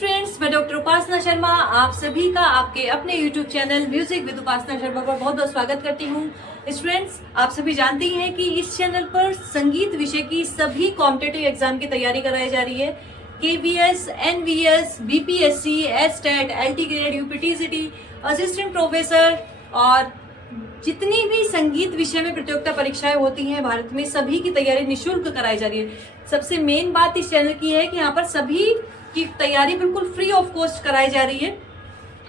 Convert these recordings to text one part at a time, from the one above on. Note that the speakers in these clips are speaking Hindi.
स्टूडेंट्स, मैं डॉक्टर उपासना शर्मा आप सभी का आपके अपने यूट्यूब चैनल म्यूजिक विद उपासना शर्मा पर बहुत बहुत स्वागत करती हूँ। स्टूडेंट्स, आप सभी जानते ही हैं कि इस चैनल पर संगीत विषय की सभी कॉम्पिटिटिव एग्जाम की तैयारी कराई जा रही है। KVS, NVS, BPSC, STET, LT grade, UPTCT, assistant professor और जितनी भी संगीत विषय में प्रतियोगिता परीक्षाएं होती हैं भारत में, सभी की तैयारी निःशुल्क कराई जा रही है। सबसे मेन बात इस चैनल की है कि यहाँ पर सभी की तैयारी बिल्कुल फ्री ऑफ कॉस्ट कराई जा रही है,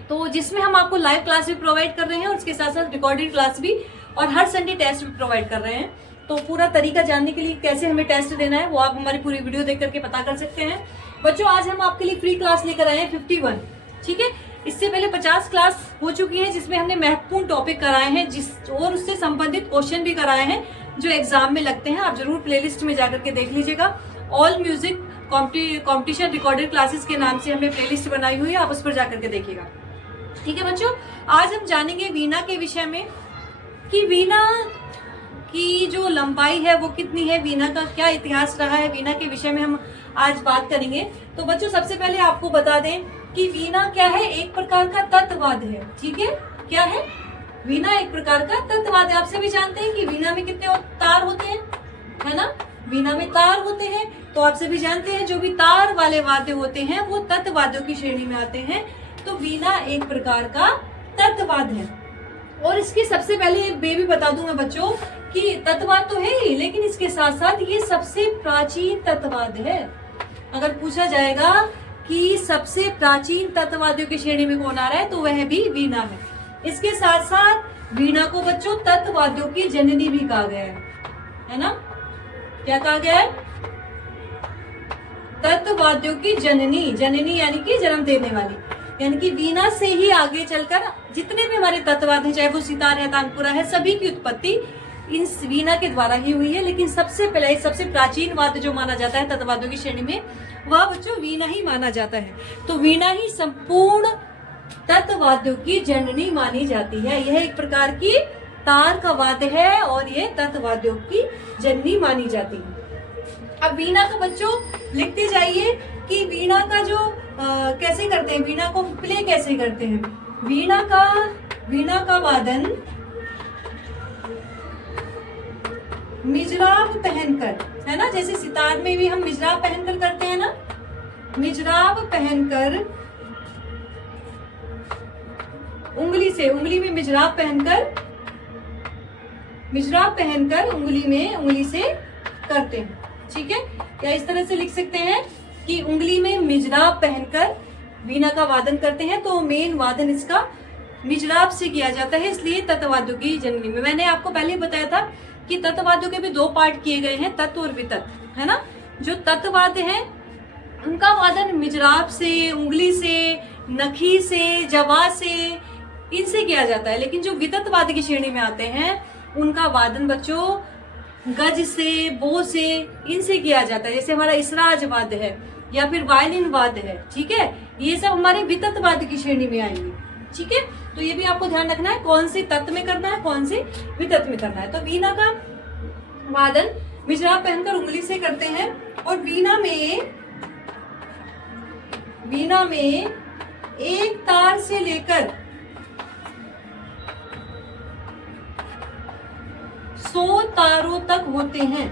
तो जिसमें हम आपको लाइव क्लास भी प्रोवाइड कर रहे हैं और उसके साथ साथ रिकॉर्डेड क्लास भी, और हर संडे टेस्ट भी प्रोवाइड कर रहे हैं। तो पूरा तरीका जानने के लिए कैसे हमें टेस्ट देना है वो आप हमारी पूरी वीडियो देख करके पता कर सकते हैं। बच्चों, आज हम आपके लिए फ्री क्लास लेकर आए हैं 51, ठीक है। इससे पहले 50 क्लास हो चुकी है जिसमें हमने महत्वपूर्ण टॉपिक कराए हैं और उससे संबंधित क्वेश्चन भी कराए हैं जो एग्जाम में लगते हैं। आप जरूर प्लेलिस्ट में जाकर के देख लीजिएगा। All music competition recorded classes के नाम से हमने प्लेलिस्ट बनाई हुई है, आप उस पर जाकर के देखिएगा, ठीक है बच्चों। आज हम जानेंगे वीणा के विषय में कि वीणा की जो लंबाई है वो कितनी है, वीणा का क्या इतिहास रहा है, वीणा के विषय में हम आज बात करेंगे। तो बच्चों, सबसे पहले आपको बता दें कि वीणा क्या है, एक प्रकार का तत्वाद्य है, ठीक है। क्या है? वीणा एक प्रकार का तत्वाद्य। आप सभी जानते हैं कि वीणा में कितने तार होते हैं, है ना। वीणा में तार होते हैं, तो आप सभी जानते हैं जो भी तार वाले वाद्य होते हैं वो तत्वाद्यों की श्रेणी में आते हैं। तो वीणा एक प्रकार का तत्वाद्य है। और इसके सबसे पहले मैं भी बता दूंगा बच्चों कि तत्वाद तो है ही, लेकिन इसके साथ साथ ये सबसे प्राचीन तत्वाद्य है। अगर पूछा जाएगा कि सबसे प्राचीन तत्वाद्यों की श्रेणी में कौन आ रहा है तो वह भी वीणा है। इसके साथ साथ वीणा को बच्चों तत्वाद्यों की जननी भी कहा गया है ना। क्या कहा गया है? तत्वाद्यों की जननी। जननी यानी कि जन्म देने वाली, यानी कि वीणा से ही आगे चलकर जितने भी हमारे तत्वाद हैं, चाहे वो सितार है, तानपुरा है, सभी की उत्पत्ति इन वीणा के द्वारा ही हुई है। लेकिन सबसे पहले सबसे प्राचीन वाद्य जो माना जाता है तत्वाद्यों की श्रेणी में, वह बच्चों वीणा ही माना जाता है। तो वीणा ही संपूर्ण तत्वाद्यों की जननी मानी जाती है। यह एक प्रकार की तार का वाद्य है और ये तत्वाद्यों की जननी मानी जाती है। अब वीणा का बच्चों लिखते जाइए कि वीणा का जो कैसे करते हैं, वीणा को प्ले कैसे करते हैं। वीणा का वादन मिजराब पहनकर, है ना। जैसे सितार में भी हम मिजराब पहनकर करते हैं ना, मिजराब पहनकर उंगली में मिजराब पहनकर उंगली से करते हैं, ठीक है। या इस तरह से लिख सकते हैं कि उंगली में मिजराब पहनकर वीणा का वादन करते हैं। तो मेन वादन इसका मिजराब से किया जाता है, इसलिए तत्वाद्यों की जननी में। मैंने आपको पहले बताया था कि तत्वाद्यों के भी दो पार्ट किए गए हैं, तत्व और वितत, है ना। जो तत्वाद्य हैं उनका वादन मिजराब से, उंगली से, नखी से, जवा से, इनसे किया जाता है। लेकिन जो वितत वाद्य की श्रेणी में आते हैं उनका वादन बच्चों गज से, बो से, इनसे किया जाता है। जैसे हमारा इसराज वाद्य है या फिर वायलिन वाद्य है, ठीक है। ये सब हमारे वितत वाद्य की श्रेणी में आएंगे, ठीक है। तो ये भी आपको ध्यान रखना है कौन से तत्व में करना है, कौन से वितत में करना है। तो वीणा का वादन मिजराब पहनकर उंगली से करते हैं। और वीणा में एक तार से लेकर 100 तारों तक होते हैं,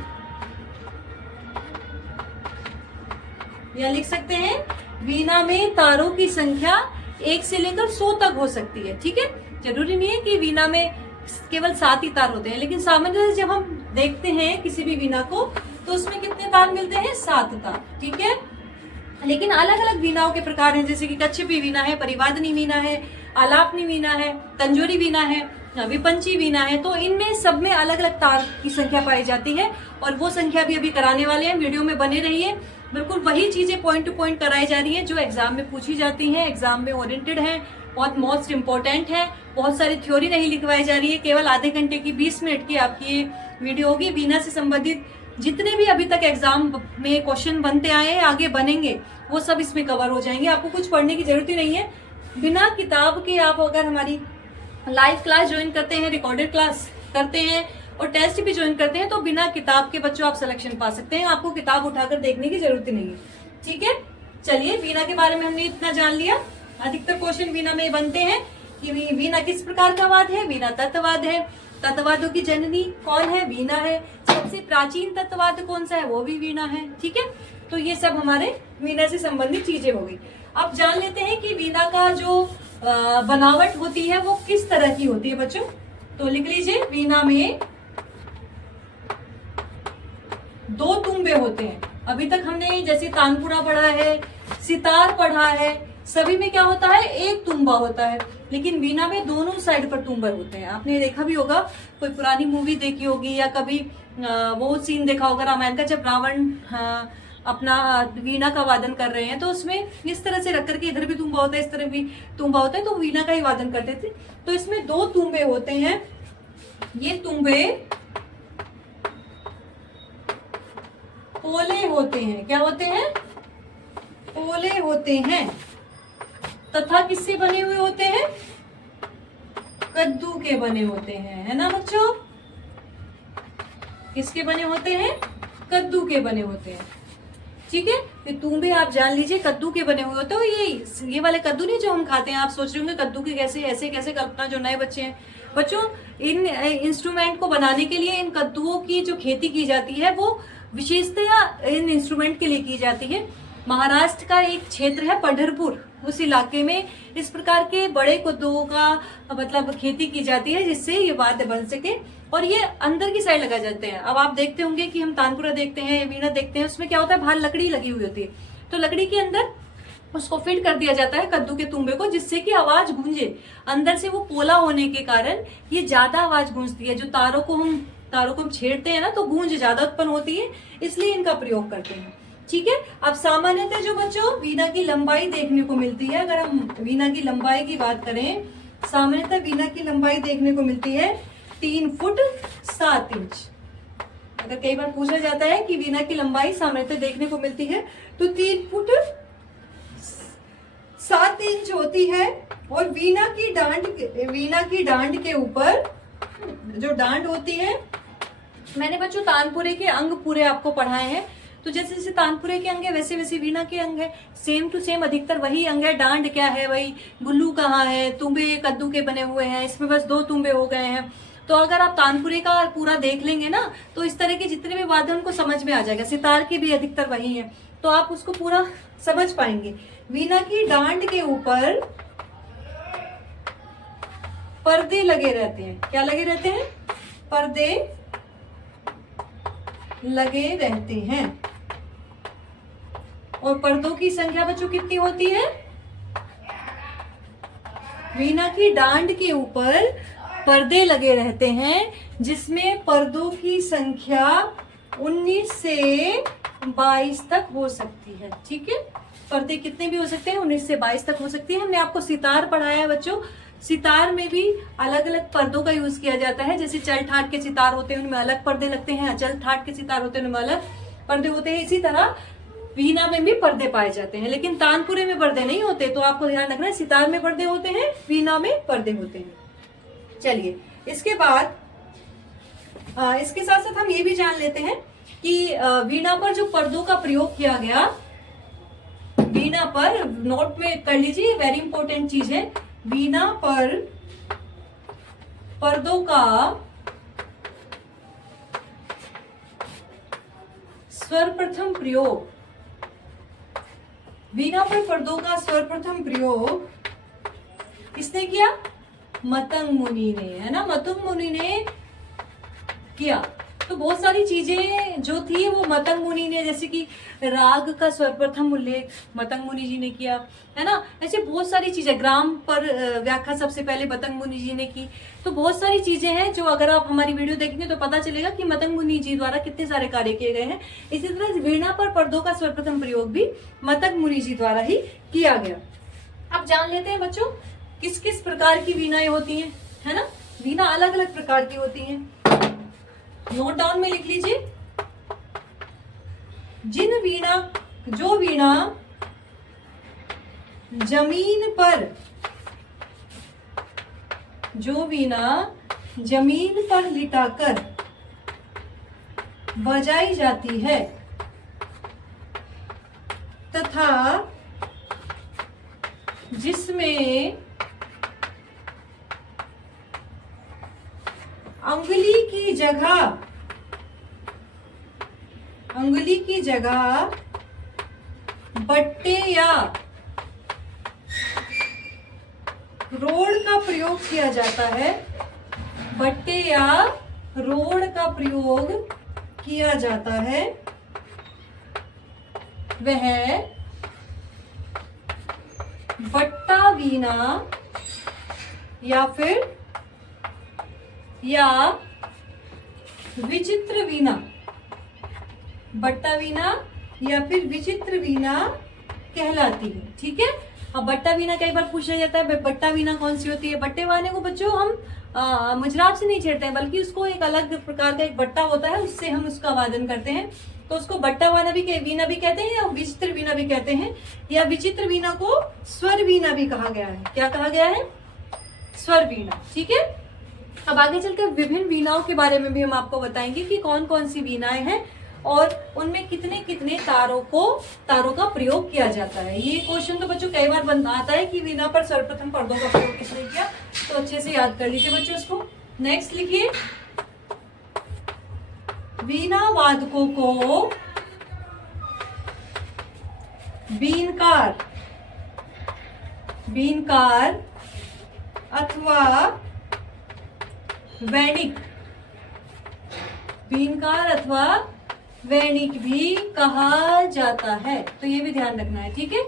या लिख सकते हैं वीणा में तारों की संख्या 1 से लेकर 100 तक हो सकती है, ठीक है। जरूरी नहीं है कि वीणा में केवल 7 ही तार होते हैं, लेकिन सामान्य जब हम देखते हैं किसी भी वीणा को तो उसमें कितने तार मिलते हैं? 7 तार, ठीक है। लेकिन अलग अलग वीणाओं के प्रकार हैं, जैसे कि कच्छपी वीणा है, परिवादनी वीणा है, आलापनी वीणा है, तंजोरी वीणा है, विपंची वीणा है। तो इनमें सब में अलग अलग तार की संख्या पाई जाती है और वो संख्या भी अभी कराने वाले हैं। वीडियो में बने रहिए, बिल्कुल वही चीजें पॉइंट टू पॉइंट कराई जा रही है जो एग्जाम में पूछी जाती हैं, एग्जाम में ओरिएंटेड है, बहुत मोस्ट इंपॉर्टेंट है। बहुत सारी थ्योरी नहीं लिखवाई जा रही है, केवल आधे घंटे की 20 मिनट की आपकी ये वीडियो होगी। वीणा से संबंधित जितने भी अभी तक एग्जाम में क्वेश्चन बनते आए हैं, आगे बनेंगे, वो सब इसमें कवर हो जाएंगे। आपको कुछ पढ़ने की जरूरत ही नहीं है। बिना किताब के आप अगर हमारी लाइव क्लास ज्वाइन करते हैं, रिकॉर्डेड क्लास करते हैं और टेस्ट भी ज्वाइन करते हैं तो बिना किताब के बच्चों आप सिलेक्शन पा सकते हैं। आपको किताब उठाकर देखने की जरूरत ही नहीं है, ठीक है। चलिए, वीणा के बारे में हमने इतना जान लिया। अधिकतर क्वेश्चन वीणा में बनते हैं कि वीणा किस प्रकार का वाद्य है। वीणा तत्ववाद है। तत्ववादों की जननी कौन है? वीणा है। सबसे प्राचीन तत्ववाद कौन सा है? वो भी वीणा है। ठीक है, तो ये सब हमारे वीणा से संबंधित चीजें हो गई। अब जान लेते हैं कि वीणा का जो बनावट होती है वो किस तरह की होती है बच्चों। तो लिख लीजिए, वीणा में 2 तुंबे होते हैं। अभी तक हमने जैसे तानपुरा पढ़ा है, सितार पढ़ा है, सभी में क्या होता है? एक तुंबा होता है। लेकिन वीणा में दोनों साइड पर तुंबे होते हैं। आपने देखा भी होगा, कोई पुरानी मूवी देखी होगी या कभी वो सीन देखा होगा रामायण का, जब रावण अपना वीणा का वादन कर रहे हैं तो उसमें इस तरह से रख करके इधर भी तुंबा होता है, इस तरह भी तुंबा होता है, तो वीणा का ही वादन करते थे। तो इसमें 2 तुंबे होते हैं। ये तुंबे पोले होते हैं। क्या होते हैं? पोले होते हैं। तथा किससे बने हुए होते हैं? कद्दू के बने होते हैं, है ना बच्चों? किसके बने होते हैं? कद्दू के बने होते हैं। ठीक है, तो तुंबे आप जान लीजिए कद्दू के बने हुए होते हैं। ये वाले कद्दू नहीं जो हम खाते हैं। आप सोच रहे होंगे कद्दू के कैसे, ऐसे कैसे कल्पना, जो नए बच्चे हैं। बच्चों, इन इंस्ट्रूमेंट को बनाने के लिए इन कद्दुओं की जो खेती की जाती है वो विशेषतया इन इंस्ट्रूमेंट के लिए की जाती है। महाराष्ट्र का एक क्षेत्र है पंढरपुर, उस इलाके में इस प्रकार के बड़े कद्दुओं का मतलब खेती की जाती है जिससे ये वाद्य बन सके, और ये अंदर की साइड लगाए जाते हैं। अब आप देखते होंगे कि हम तानपुरा देखते हैं, वीणा देखते हैं, उसमें क्या होता है? बाहर लकड़ी लगी हुई होती है, तो लकड़ी के अंदर उसको फिट कर दिया जाता है कद्दू के तुंबे को, जिससे कि आवाज गूंजे। अंदर से वो पोला होने के कारण ये ज्यादा आवाज गूंजती है। जो तारों को हम छेड़ते हैं ना, तो गूंज ज्यादा उत्पन्न होती है, इसलिए इनका प्रयोग करते हैं। ठीक है, अब सामान्यतः जो बच्चों वीणा की लंबाई देखने को मिलती है, अगर हम वीणा की लंबाई की बात करें, सामान्यतः वीणा की लंबाई देखने को मिलती है 3 फुट 7 इंच। अगर कई बार पूछा जाता है कि वीणा की लंबाई सामान्यतः देखने को मिलती है, तो 3 फुट 7 इंच होती है। और वीणा की डांड के ऊपर जो डांड होती है, मैंने बच्चों तानपुरे के अंग पूरे आपको पढ़ाए हैं। तो जैसे जैसे तानपुरे के अंग है वैसे वैसे वीणा के अंग है, सेम टू सेम अधिकतर वही अंग है। डांड क्या है, वही गुल्लू कहाँ है, तुंबे कद्दू के बने हुए हैं, इसमें बस 2 तुंबे हो गए हैं। तो अगर आप तानपुरे का पूरा देख लेंगे ना, तो इस तरह के जितने भी वाद्य उनको समझ में आ जाएगा। सितार के भी अधिकतर वही है, तो आप उसको पूरा समझ पाएंगे। वीणा की डांड के ऊपर पर्दे लगे रहते हैं। क्या लगे रहते हैं? पर्दे लगे रहते हैं। और पर्दों की संख्या बच्चों कितनी होती है? वीणा की डांड के ऊपर पर्दे लगे रहते हैं, जिसमें पर्दों की संख्या 19 से 22 तक हो सकती है। ठीक है, पर्दे कितने भी हो सकते हैं, 19 से 22 तक हो सकती है। हमने आपको सितार पढ़ाया है बच्चों। सितार में भी अलग अलग पर्दों का यूज किया जाता है। जैसे चल ठाट के सितार होते हैं, उनमें अलग पर्दे लगते हैं। अचल ठाट के सितार होते हैं, उनमें अलग पर्दे होते हैं। इसी तरह वीणा में भी पर्दे पाए जाते हैं, लेकिन तानपुरे में पर्दे नहीं होते। तो आपको ध्यान रखना है, सितार में पर्दे होते हैं, वीणा में पर्दे होते हैं। चलिए, इसके बाद इसके साथ साथ हम ये भी जान लेते हैं कि वीणा पर जो पर्दों का प्रयोग किया गया, वीणा पर नोट में कर लीजिए, वेरी इंपॉर्टेंट चीज है। वीणा पर पर्दों का सर्वप्रथम प्रयोग, वीणा पर पर्दों का सर्वप्रथम प्रयोग किसने किया? मतंग मुनि ने, है ना, मतंग मुनि ने किया। तो बहुत सारी चीजें जो थी वो मतंग मुनि ने, जैसे कि राग का सर्वप्रथम उल्लेख मतंग मुनि जी ने किया, है ना। ऐसे बहुत सारी चीजें, ग्राम पर व्याख्या सबसे पहले मतंग मुनि जी ने की। तो बहुत सारी चीजें हैं जो अगर आप हमारी वीडियो देखेंगे तो पता चलेगा कि मतंग मुनि जी द्वारा कितने सारे कार्य किए गए हैं। इसी तरह वीणा पर पर्दों का सर्वप्रथम प्रयोग भी मतंग मुनि जी द्वारा ही किया गया। अब जान लेते हैं बच्चों किस किस प्रकार की वीणाएं होती हैं, है ना। वीणा अलग अलग प्रकार की होती हैं, नोट डाउन में लिख लीजिए। जो वीणा जमीन पर लिटाकर बजाई जाती है तथा जिसमें अंगुली की जगह बट्टे या रोड का प्रयोग किया जाता है, बट्टे या रोड का प्रयोग किया जाता है, वह बट्टा वीणा या विचित्र वीणा, बट्टा वीणा या फिर विचित्र वीणा कहलाती है। ठीक है, अब बट्टा वीणा कई बार पूछा जाता है, बट्टा वीणा कौन सी होती है। बट्टे वाने को बच्चों हम मुजराब से नहीं छेड़ते हैं, बल्कि उसको एक अलग प्रकार का एक बट्टा होता है, उससे हम उसका वादन करते हैं। तो उसको बट्टा वाना वीणा भी कहते हैं, या विचित्र वीणा भी कहते हैं, या विचित्र वीणा को स्वर वीणा भी कहा गया है। क्या कहा गया है? स्वर वीणा। ठीक है, अब आगे चलकर विभिन्न वीणाओं के बारे में भी हम आपको बताएंगे कि कौन कौन सी वीणाएं हैं और उनमें कितने कितने तारों का प्रयोग किया जाता है। ये क्वेश्चन तो बच्चों कई बार आता है कि वीणा पर सर्वप्रथम पर्दों का प्रयोग किसने किया, तो अच्छे से याद कर लीजिए बच्चों इसको। नेक्स्ट लिखिए, वीणा वादकों को बीनकार अथवा वैणिक भी कहा जाता है, तो ये भी ध्यान रखना है। ठीक है,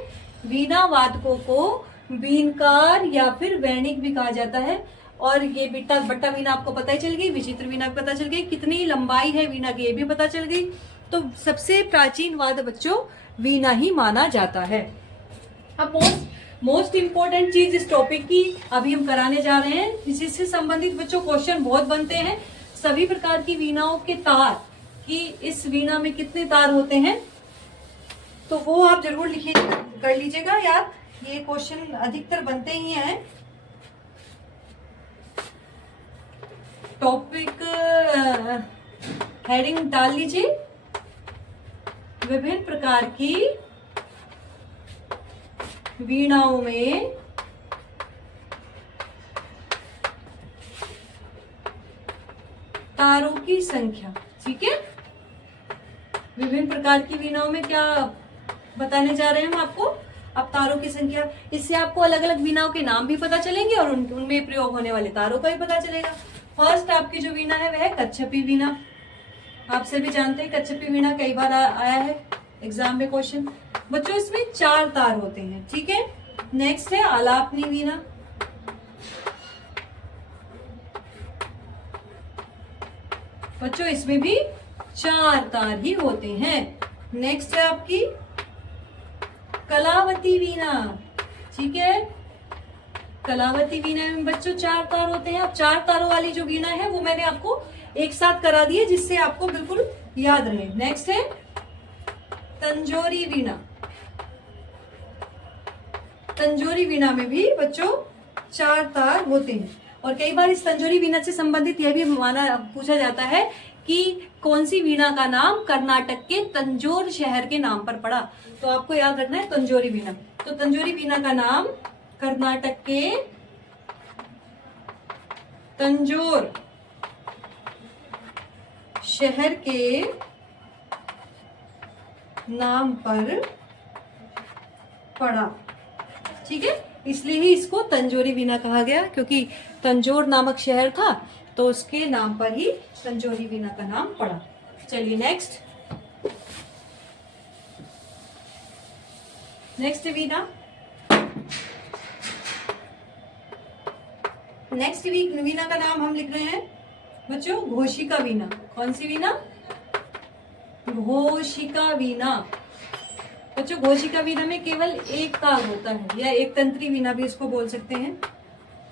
वीणा वादकों को बीनकार या फिर वैणिक भी कहा जाता है। और ये बट्टा वीणा आपको पता ही चल गई, विचित्र वीणा पता चल गई, कितनी लंबाई है वीणा की ये भी पता चल गई। तो सबसे प्राचीन वाद्य बच्चों वीणा ही माना जाता है। अब मोस्ट इंपॉर्टेंट चीज इस टॉपिक की अभी हम कराने जा रहे हैं, जिससे संबंधित बच्चों क्वेश्चन बहुत बनते हैं। सभी प्रकार की वीणाओं के तार, कि इस वीणा में कितने तार होते हैं, तो वो आप जरूर लिखिए, कर लीजिएगा याद। ये क्वेश्चन अधिकतर बनते ही हैं। टॉपिक हेडिंग डाल लीजिए, विभिन्न प्रकार की वीणाओं में तारों की संख्या। ठीक है, विभिन्न प्रकार की वीणाओं में क्या बताने जा रहे हैं हम आपको, अब तारों की संख्या। इससे आपको अलग अलग वीणाओं के नाम भी पता चलेंगे और उनमें प्रयोग होने वाले तारों का भी पता चलेगा। फर्स्ट आपकी जो वीणा है वह है कच्छपी वीणा। आप सभी जानते हैं कच्छपी वीणा कई बार आया है एग्जाम में क्वेश्चन। बच्चों इसमें 4 तार होते हैं। ठीक है, नेक्स्ट है आलापनी वीणा। बच्चों इसमें भी 4 तार ही होते हैं। नेक्स्ट है आपकी कलावती वीणा। ठीक है, कलावती वीणा में बच्चों 4 तार होते हैं। अब 4 तारों वाली जो वीणा है वो मैंने आपको एक साथ करा दी है, जिससे आपको बिल्कुल याद रहे। नेक्स्ट है तंजोरी वीणा। तंजोरी वीणा में भी बच्चों 4 तार होते हैं। और कई बार इस तंजोरी वीणा से संबंधित यह भी पूछा जाता है कि कौन सी वीणा का नाम कर्नाटक के तंजोर शहर के नाम पर पड़ा, तो आपको याद रखना है तंजोरी वीणा। तो तंजोरी वीणा का नाम कर्नाटक के तंजोर शहर के नाम पर पड़ा। ठीक है, इसलिए ही इसको तंजोरी वीणा कहा गया, क्योंकि तंजोर नामक शहर था तो उसके नाम पर ही तंजोरी वीणा का नाम पड़ा। चलिए नेक्स्ट वीणा। नेक्स्ट वीणा का नाम हम लिख रहे हैं बच्चों घोषिका वीणा। कौन सी वीणा? घोषिका वीणा। बच्चों घोषिका वीणा में केवल एक तार होता है, या एक तंत्री वीणा भी इसको बोल सकते हैं।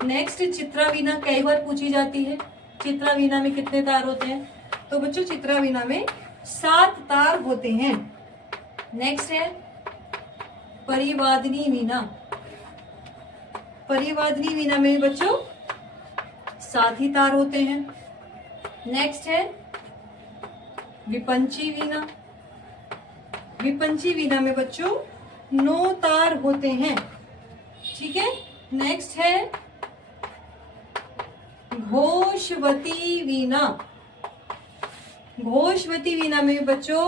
नेक्स्ट चित्रा वीणा कई बार पूछी जाती है, चित्रा वीणा में कितने तार होते हैं? तो बच्चों चित्रा वीणा में 7 तार होते हैं। नेक्स्ट है परिवादिनी वीणा। परिवादिनी वीणा में बच्चों 7 ही तार होते हैं। नेक्स्ट है विपंची वीणा। विपंची वीणा में बच्चों 9 तार होते हैं। ठीक है। नेक्स्ट है घोषवती वीणा। घोषवती वीणा में बच्चों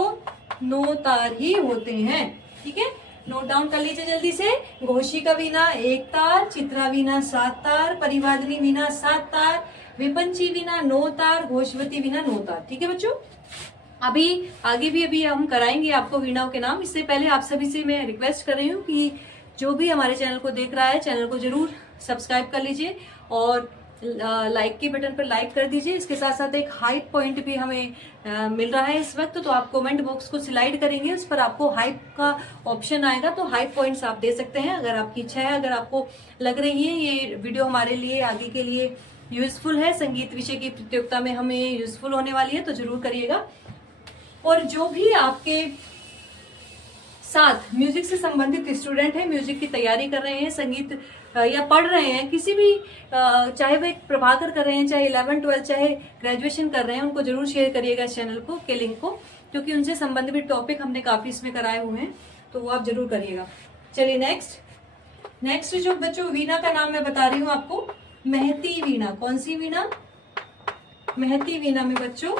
9 तार ही होते हैं, ठीक है। नोट डाउन कर लीजिए जल्दी से। घोषिका वीणा 1 तार, चित्रा वीणा 7 तार, परिवादिनी वीणा 7 तार, विपंची वीणा 9 तार, घोषवती वीणा 9 तार, ठीक है बच्चों। अभी आगे भी अभी हम कराएंगे आपको वीणाओं के नाम। इससे पहले आप सभी से मैं रिक्वेस्ट कर रही हूँ कि जो भी हमारे चैनल को देख रहा है, चैनल को जरूर सब्सक्राइब कर लीजिए और लाइक के बटन पर लाइक कर दीजिए। इसके साथ साथ एक हाइप पॉइंट भी हमें मिल रहा है इस वक्त, तो आप कमेंट बॉक्स को स्लाइड करेंगे, उस पर आपको हाइप का ऑप्शन आएगा, तो हाइप पॉइंट्स आप दे सकते हैं अगर आपकी इच्छा है। अगर आपको लग रही है ये वीडियो हमारे लिए आगे के लिए यूजफुल है, संगीत विषय की प्रतियोगिता में हमें यूजफुल होने वाली है, तो जरूर करिएगा। और जो भी आपके साथ म्यूजिक से संबंधित स्टूडेंट है, म्यूजिक की तैयारी कर रहे हैं, संगीत या पढ़ रहे हैं, किसी भी चाहे वो एक प्रभाकर कर रहे हैं, चाहे 11th 12th, चाहे ग्रेजुएशन कर रहे हैं, उनको जरूर शेयर करिएगा इस चैनल को के लिंक को, क्योंकि उनसे संबंधित टॉपिक हमने काफी इसमें कराए हुए हैं, तो वो आप जरूर करिएगा। चलिए नेक्स्ट जो बच्चों वीणा का नाम मैं बता रही हूँ आपको, महती वीणा। कौन सी वीणा? महती वीणा में बच्चों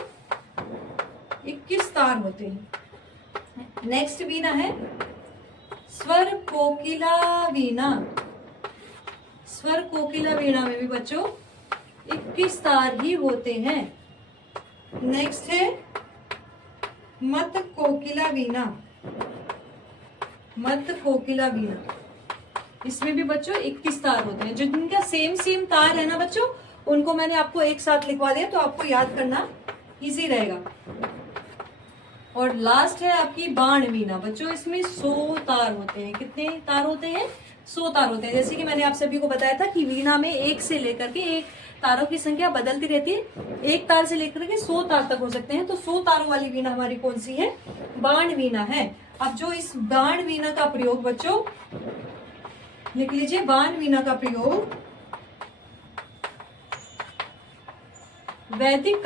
21 तार होते हैं। नेक्स्ट वीणा है स्वर कोकिला वीणा। स्वर कोकिला वीणा में भी बच्चों 21 तार ही होते हैं। नेक्स्ट है मत कोकिला वीणा। मत कोकिला वीणा, इसमें भी बच्चों 21 तार होते हैं। जो जिनका सेम तार है ना बच्चों, उनको मैंने आपको एक साथ लिखवा दिया, तो आपको याद करना इजी रहेगा। और लास्ट है आपकी बाण वीणा। बच्चों इसमें 100 तार होते हैं। कितने तार होते हैं? 100 तार होते हैं। जैसे कि मैंने आप सभी को बताया था कि वीणा में 1 से लेकर के एक तारों की संख्या बदलती रहती है, 1 तार से लेकर के 100 तार तक हो सकते हैं। तो 100 तारों वाली वीणा हमारी कौन सी है? बाण वीणा है। अब जो इस बाण वीणा का प्रयोग बच्चों लिख लीजिए, बाण वीणा का प्रयोग वैदिक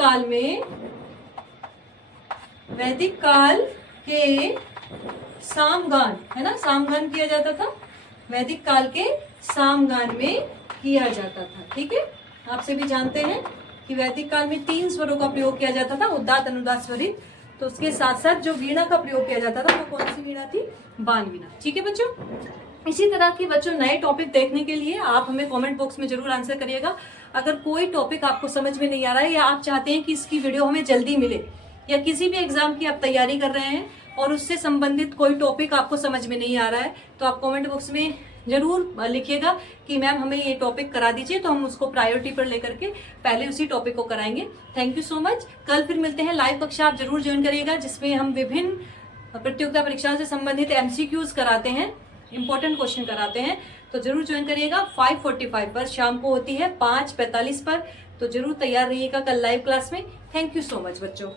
काल के सामगान, है ना, सामगान किया जाता था। वैदिक काल के सामगान में किया जाता था, ठीक है। आप सभी जानते हैं कि वैदिक काल में 3 स्वरों का प्रयोग किया जाता था, उदात्त, अनुदात्त, स्वरित। तो उसके साथ साथ जो वीणा का प्रयोग किया जाता था वो कौन सी वीणा थी? बाण वीणा, ठीक है बच्चों। इसी तरह के बच्चों नए टॉपिक देखने के लिए आप हमें कमेंट बॉक्स में जरूर आंसर करिएगा। अगर कोई टॉपिक आपको समझ में नहीं आ रहा है, या आप चाहते हैं कि इसकी वीडियो हमें जल्दी मिले, या किसी भी एग्जाम की आप तैयारी कर रहे हैं और उससे संबंधित कोई टॉपिक आपको समझ में नहीं आ रहा है, तो आप कमेंट बॉक्स में जरूर लिखिएगा कि मैम हमें ये टॉपिक करा दीजिए, तो हम उसको प्रायोरिटी पर लेकर के पहले उसी टॉपिक को कराएंगे। Thank you so much. कल फिर मिलते हैं। लाइव कक्षा आप जरूर ज्वाइन करिएगा, जिसमें हम विभिन्न प्रतियोगिता परीक्षाओं से संबंधित MCQs कराते हैं, इंपॉर्टेंट क्वेश्चन कराते हैं, तो जरूर ज्वाइन करिएगा। 5:45 पर शाम को होती है, 5:45 पर, तो जरूर तैयार रहिएगा कल लाइव क्लास में। थैंक यू सो मच बच्चों।